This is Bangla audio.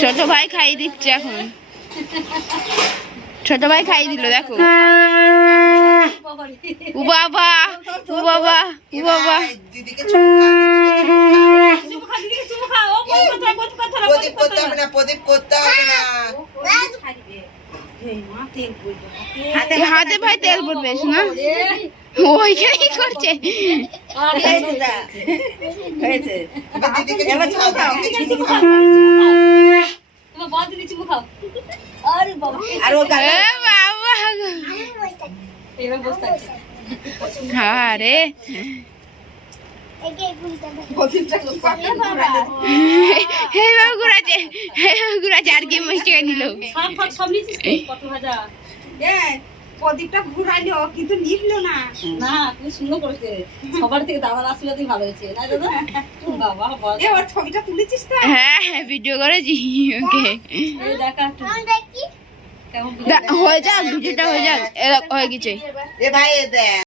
ছোট ভাই খাইয়ে দিচ্ছে এখন। ছোট ভাই খাইয়ে দিল দেখো। ও বাবা ও বাবা ও বাবা। দিদিকে প্রদীপ করতে হবে না, প্রদীপ করতে হবে না। হাতে ভাই তেল পড়বে না, ওইখানেই করছে। আরে ঘুরাচ্ছে আর কি মিষ্টি নিল। প্রদীপটা ঘুরাইলো কিন্তু নিবলো না। না তুমি সুন্দর করেছে, সবার থেকে দাদার আশীর্বাদই ভালো হয়েছে না দাদা? বাবা ওর ছবিটা তুলেছিস তো? হ্যাঁ হ্যাঁ ভিডিও করেছি ওকে। দেখা হয়ে যাক ভিডিওটা হয়ে যাক, হয়ে গেছে। এ ভাই দেখ